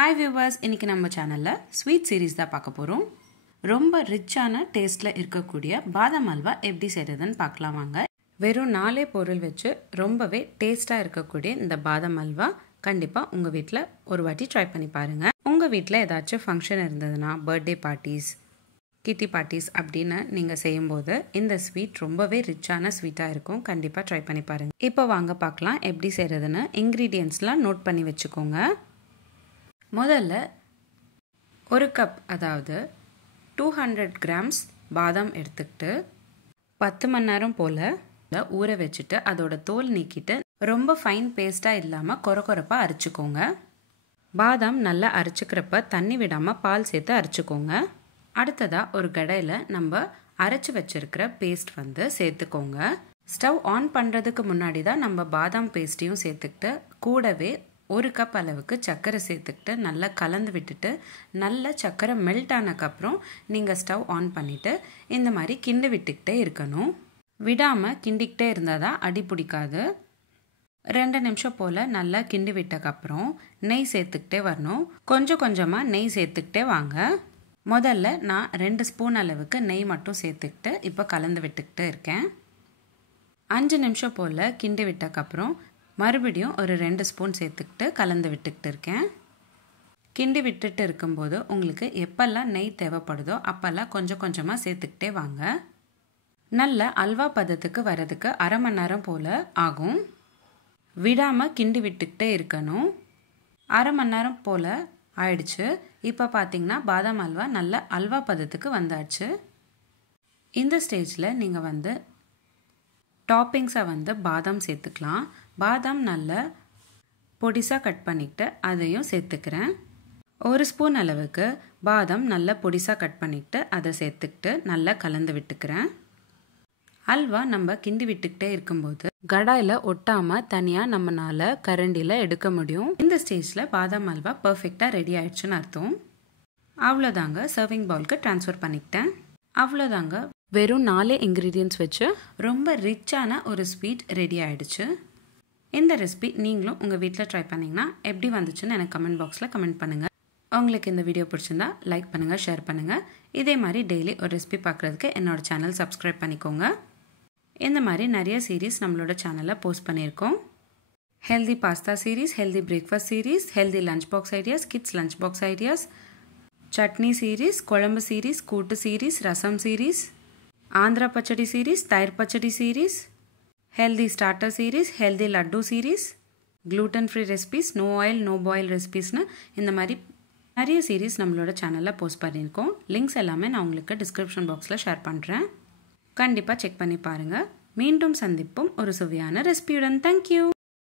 Hi viewers, இன்னைக்கு நம்ம சேனல்ல ஸ்வீட் சீரிஸ் தான் பார்க்க போறோம். ரொம்ப ரிச்சான டேஸ்ட்ல இருக்கக்கூடிய பாதாம் அல்வா எப்படி செய்யறதுன்னு பார்க்கலாம் வாங்க. வெறும் 4 பொருள் வச்சு ரொம்பவே டேஸ்டா இருக்கக்கூடிய இந்த பாதாம் அல்வா கண்டிப்பா உங்க வீட்ல ஒரு வாட்டி ட்ரை பண்ணி பாருங்க. உங்க வீட்ல ஏதாச்சும் ஃபங்க்ஷன் இருந்ததுனா பர்த்டே பார்ட்டிஸ், கிட்டி பார்ட்டிஸ் அப்படின்னு நீங்க செய்யும்போது இந்த ஸ்வீட் ரொம்பவே ரிச்சான ஸ்வீட்டா இருக்கும். கண்டிப்பா ட்ரை பண்ணி பாருங்க. இப்போ வாங்க பார்க்கலாம் எப்படி செய்யறதுன்னு. இன்கிரிடியன்ட்ஸ்லாம் நோட் பண்ணி வச்சுக்கோங்க. முதல்ல ஒரு கப் அதாவது 200 கிராம்ஸ் பாதாம் எடுத்துக்கிட்டு 10 மணி நேரம் போல் ஊற வச்சுட்டு அதோட தோல் நீக்கிட்டு ரொம்ப ஃபைன் பேஸ்ட்டாக இல்லாமல் கொரப்பாக அரைச்சிக்கோங்க. பாதாம் நல்லா அரைச்சிக்கிறப்ப தண்ணி விடாமல் பால் சேர்த்து அரைச்சிக்கோங்க. அடுத்ததாக ஒரு கடையில் நம்ம அரைச்சி வச்சிருக்கிற பேஸ்ட் சேர்த்துக்கோங்க. ஸ்டவ் ஆன் பண்ணுறதுக்கு முன்னாடி தான் நம்ம பாதாம் பேஸ்ட்டையும் சேர்த்துக்கிட்டு கூடவே ஒரு கப் அளவுக்கு சர்க்கரை சேர்த்துக்கிட்டு நல்லா கலந்து விட்டுட்டு நல்ல சர்க்கரை மெல்ட் ஆனதுக்கப்புறம் நீங்கள் ஸ்டவ் ஆன் பண்ணிவிட்டு இந்த மாதிரி கிண்டி விட்டுக்கிட்டே இருக்கணும். விடாமல் கிண்டிக்கிட்டே இருந்தால் தான் அடி பிடிக்காது. 2 நிமிஷம் போல் நல்லா கிண்டி விட்டக்கப்புறம் நெய் சேர்த்துக்கிட்டே வரணும். கொஞ்சம் கொஞ்சமாக நெய் சேர்த்துக்கிட்டே வாங்க. முதல்ல நான் 2 ஸ்பூன் அளவுக்கு நெய் மட்டும் சேர்த்துக்கிட்டு இப்போ கலந்து விட்டுக்கிட்டு இருக்கேன். 5 நிமிஷம் போல் கிண்டி விட்டக்கப்புறம் மறுபடியும் ஒரு 2 ஸ்பூன் சேர்த்துக்கிட்டு கலந்து விட்டுக்கிட்டு இருக்கேன். கிண்டி விட்டுட்டு இருக்கும்போது உங்களுக்கு எப்பெல்லாம் நெய் தேவைப்படுதோ அப்போல்லாம் கொஞ்சம் கொஞ்சமாக சேர்த்துக்கிட்டே வாங்க. நல்ல அல்வா பதத்துக்கு வரதுக்கு அரை மணி நேரம் போல் ஆகும். விடாமல் கிண்டி விட்டுக்கிட்டே இருக்கணும். அரை மணி நேரம் போல் ஆயிடுச்சு. இப்போ பார்த்தீங்கன்னா பாதாம் அல்வா நல்ல அல்வா பதத்துக்கு வந்தாச்சு. இந்த ஸ்டேஜில் நீங்கள் டாப்பிங்ஸை பாதாம் சேர்த்துக்கலாம். பாதாம் நல்லா பொடிசாக கட் பண்ணிக்கிட்டு அதையும் சேர்த்துக்கிறேன். 1 ஸ்பூன் அளவுக்கு பாதாம் நல்லா பொடிசாக கட் பண்ணிக்கிட்டு அதை சேர்த்துக்கிட்டு நல்லா கலந்து விட்டுக்கிறேன். அல்வா நம்ம கிண்டி விட்டுக்கிட்டே இருக்கும்போது கடாயில் ஒட்டாமல் தனியாக நம்மளால் கரண்டியில் எடுக்க முடியும். இந்த ஸ்டேஜில் பாதாம் அல்வா பர்ஃபெக்டாக ரெடி ஆயிடுச்சுன்னு அர்த்தம். அவ்வளோதாங்க, சர்விங் பவுலுக்கு ட்ரான்ஸ்ஃபர் பண்ணிக்கிட்டேன். அவ்வளோதாங்க, வெறும் 4 இன்க்ரீடியன்ட்ஸ் வச்சு ரொம்ப ரிச்சான ஒரு ஸ்வீட் ரெடி ஆகிடுச்சு. இந்த ரெசிபி நீங்களும் உங்கள் வீட்டில் ட்ரை பண்ணிங்கன்னா எப்படி வந்துச்சுன்னு எனக்கு கமெண்ட் பாக்ஸில் கமெண்ட் பண்ணுங்கள். உங்களுக்கு இந்த வீடியோ பிடிச்சிருந்தா லைக் பண்ணுங்கள், ஷேர் பண்ணுங்கள். இதே மாதிரி டெய்லி ஒரு ரெசிபி பார்க்குறதுக்கு என்னோடய சேனல் சப்ஸ்கிரைப் பண்ணிக்கோங்க. இந்த மாதிரி நிறைய சீரீஸ் நம்மளோட சேனலில் போஸ்ட் பண்ணியிருக்கோம். Healthy pasta series, healthy breakfast series, healthy lunch box ideas, kids lunch box ideas, chutney series, குழம்பு சீரீஸ், கூட்டு series, rasam series, Andhra pachadi series, தயிர் pachadi series, healthy starter series, healthy laddu series, gluten free recipes, no oil no boil ரெசிபீஸ்னு இந்த மாதிரி நிறைய series நம்மளோட சேனலில் post பண்ணியிருக்கோம். லிங்க்ஸ் எல்லாமே நான் உங்களுக்கு டிஸ்கிரிப்ஷன் பாக்ஸில் ஷேர் பண்ணுறேன். கண்டிப்பாக செக் பண்ணி பாருங்கள். மீண்டும் சந்திப்போம் ஒரு சுவையான ரெசிபியுடன். தேங்க்யூ.